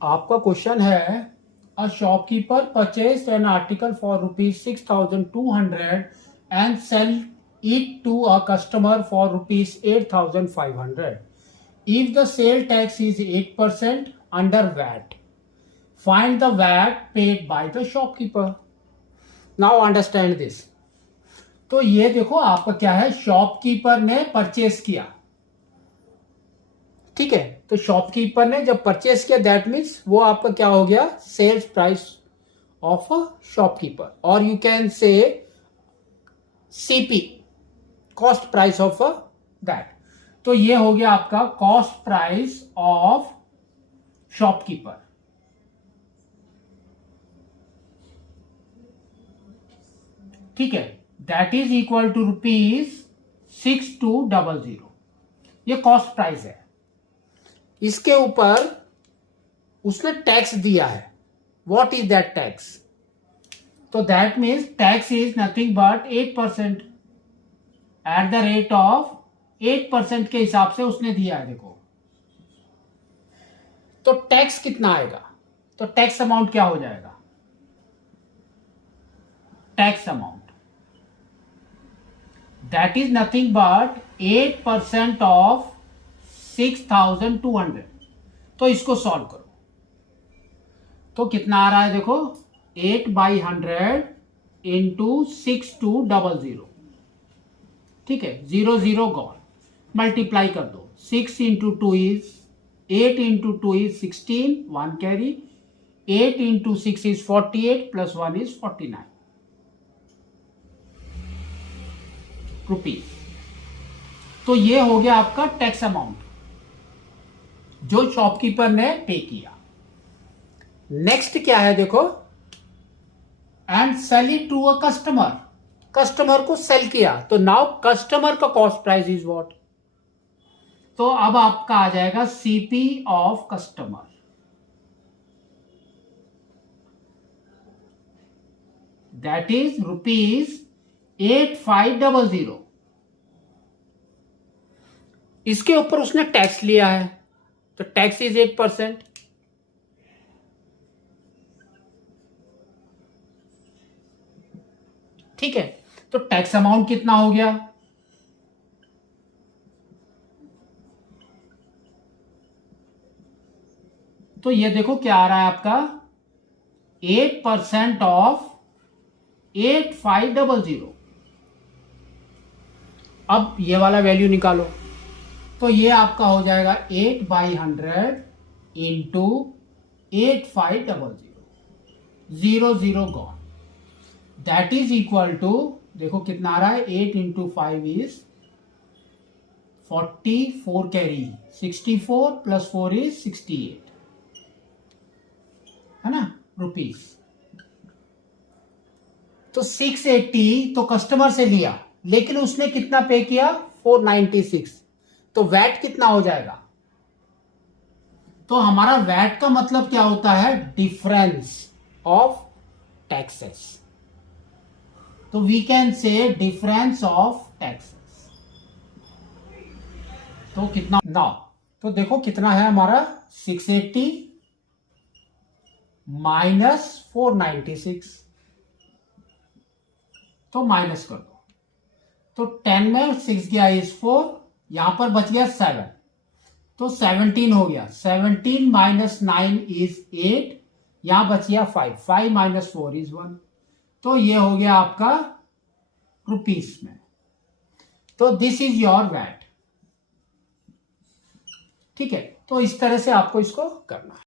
आपका क्वेश्चन है a shopkeeper purchase an article for ₹6,200 and sell it to a customer for ₹8,500. If the sale tax is 8% under VAT, find the VAT paid by the shopkeeper. Now understand this. तो ये देखो आपका क्या है, shopkeeper ने purchase किया, ठीक है। तो शॉपकीपर ने जब परचेस किया दैट मीन्स वो आपका क्या हो गया, sales price of a shopkeeper, और you can say CP, cost price of that. तो ये हो गया आपका कॉस्ट प्राइस ऑफ शॉपकीपर, ठीक है। That is equal to ₹6200। ये कॉस्ट प्राइस है। इसके ऊपर उसने टैक्स दिया है। What is that tax? तो that means tax is nothing but 8%। At the rate of 8% के हिसाब से उसने दिया है। देखो तो टैक्स कितना आएगा, तो टैक्स अमाउंट क्या हो जाएगा, tax amount that is nothing but 8% of 6,200। तो इसको सॉल्व करो तो कितना आ रहा है, देखो 8/100 इंटू 6200, ठीक है। 0 0 गॉन, मल्टीप्लाई कर दो। 6 into 2 is 8 into 2 is 16, 1 carry. 8 into 6 is 48 plus 1 is 49 rupees. तो ये हो गया आपका टैक्स अमाउंट जो शॉपकीपर ने पे किया। नेक्स्ट क्या है देखो, and sell it to a customer, customer को सेल किया। तो नाउ कस्टमर का कॉस्ट प्राइस इज व्हाट, तो अब आपका आ जाएगा CP of customer, that is ₹8500। इसके ऊपर उसने टैक्स लिया है, तो टैक्स इज 8%, ठीक है। तो टैक्स अमाउंट कितना हो गया, तो ये देखो क्या आ रहा है आपका 8% ऑफ 8500। अब ये वाला वैल्यू निकालो तो ये आपका हो जाएगा 8/100 into 8500, 0 0 gone. That is equal to, देखो कितना आ रहा है, 8 into 5 is 44 carry, 64 plus 4 is 68, है ना, रुपीज। तो 680 तो कस्टमर से लिया, लेकिन उसने कितना पे किया, 496। तो वैट कितना हो जाएगा, तो हमारा वैट का मतलब क्या होता है, डिफरेंस ऑफ टैक्सेस। तो we can say difference of taxes. तो कितना नाउ, तो देखो कितना है हमारा, 680 माइनस 496, तो माइनस कर दो। तो 10 में 6 गया इज 4, यहां पर बच गया 7, तो 17 हो गया। 17 माइनस 9 इज 8, यहां बच गया 5, 5 माइनस 4 इज 1। तो ये हो गया आपका रुपीस में। तो दिस इज योर वैट, ठीक है। तो इस तरह से आपको इसको करना है।